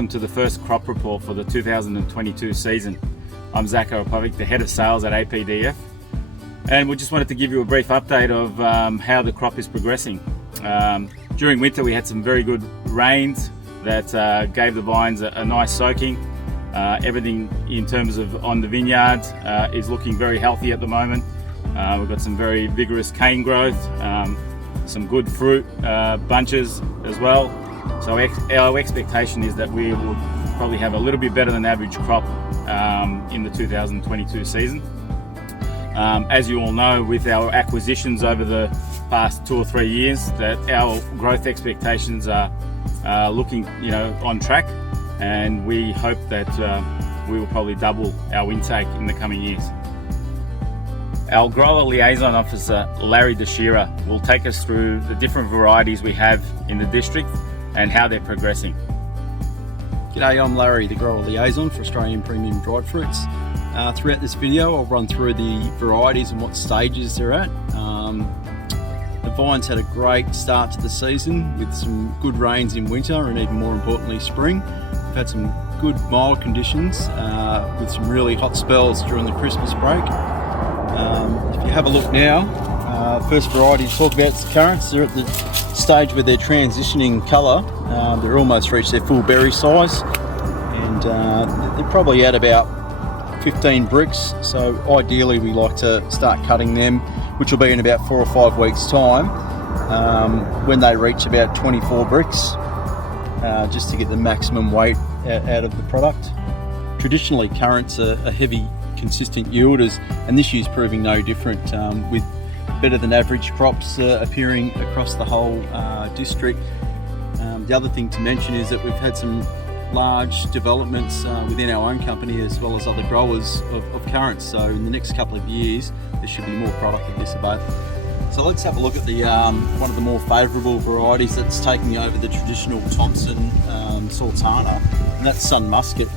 welcome to the first crop report for the 2022 season. I'm Arapovic, the head of sales at APDF, and we just wanted to give you a brief update of how the crop is progressing. During winter we had some very good rains that gave the vines a nice soaking. Everything in terms of on the vineyard is looking very healthy at the moment. We've got some very vigorous cane growth, some good fruit bunches as well. So our expectation is that we will probably have a little bit better than average crop in the 2022 season. As you all know, with our acquisitions over the past 2 or 3 years, that our growth expectations are looking, on track, and we hope that we will probably double our intake in the coming years. Our grower liaison officer, Larry Dichiera, will take us through the different varieties we have in the district and how they're progressing. G'day, I'm Larry, the grower liaison for Australian Premium Dried Fruits. Throughout this video I'll run through the varieties and what stages they're at. The vines had a great start to the season with some good rains in winter and even more importantly spring. We've had some good mild conditions with some really hot spells during the Christmas break. If you have a look now, first variety to talk about is the currants. They're at the stage where they're transitioning colour. They're almost reached their full berry size, and they're probably at about 15 bricks. So ideally we like to start cutting them, which will be in about 4 or 5 weeks time, when they reach about 24 bricks, just to get the maximum weight out of the product. Traditionally currants are heavy consistent yielders, and this year's proving no different, with better than average crops appearing across the whole district. The other thing to mention is that we've had some large developments within our own company as well as other growers of currants, so in the next couple of years there should be more product of this about. So let's have a look at the one of the more favourable varieties that's taking over the traditional Thompson sultana, and that's Sun Musket.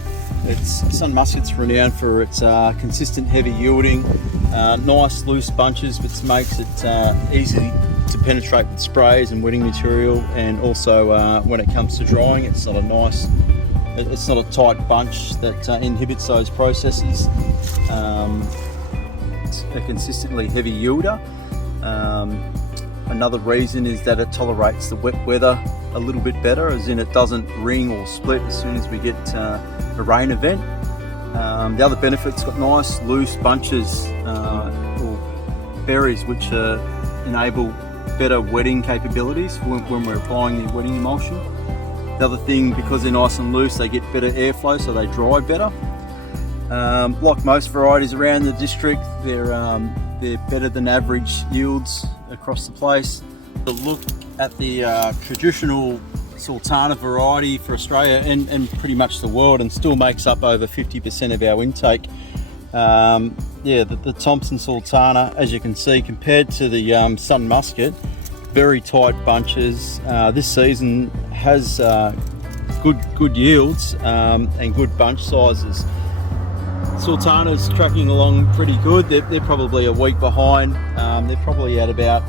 Sun Musket's renowned for its consistent heavy yielding, nice loose bunches, which makes it easy to penetrate with sprays and wetting material, and also when it comes to drying, it's not a tight bunch that inhibits those processes. It's a consistently heavy yielder. Another reason is that it tolerates the wet weather a little bit better, as in it doesn't ring or split as soon as we get a rain event. The other benefit, it's got nice loose bunches or berries which enable better wetting capabilities when we're applying the wetting emulsion. The other thing, because they're nice and loose, they get better airflow, so they dry better. Like most varieties around the district, they're better than average yields across the place. The look at the traditional sultana variety for Australia and pretty much the world, and still makes up over 50% of our intake. The Thompson sultana, as you can see, compared to the Sun Musket, very tight bunches. This season has good yields and good bunch sizes. Sultana's tracking along pretty good. They're probably a week behind. They're probably at about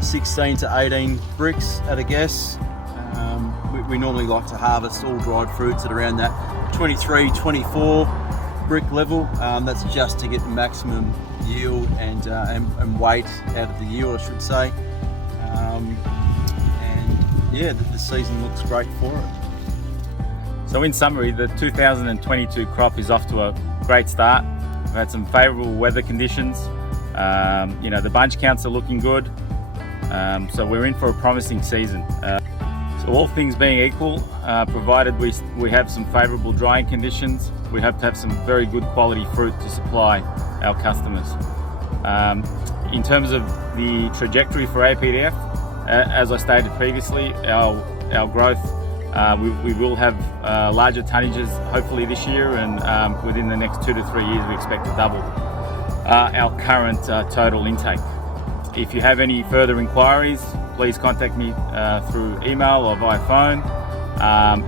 16 to 18 bricks at a guess. We normally like to harvest all dried fruits at around that 23, 24 brick level. That's just to get the maximum yield and weight out of the yield, I should say. The season looks great for it. So in summary, the 2022 crop is off to a great start. We've had some favourable weather conditions. The bunch counts are looking good. So we're in for a promising season. So all things being equal, provided we have some favourable drying conditions, we hope to have some very good quality fruit to supply our customers. In terms of the trajectory for APDF, as I stated previously, our growth, we will have larger tonnages hopefully this year, and within the next 2 to 3 years we expect to double our current total intake. If you have any further inquiries, please contact me through email or via phone,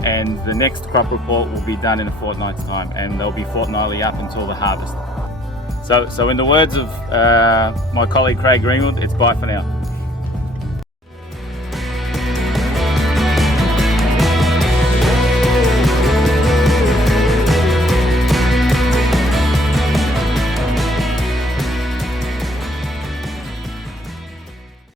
and the next crop report will be done in a fortnight's time, and they'll be fortnightly up until the harvest. So in the words of my colleague Craig Greenwood, it's bye for now.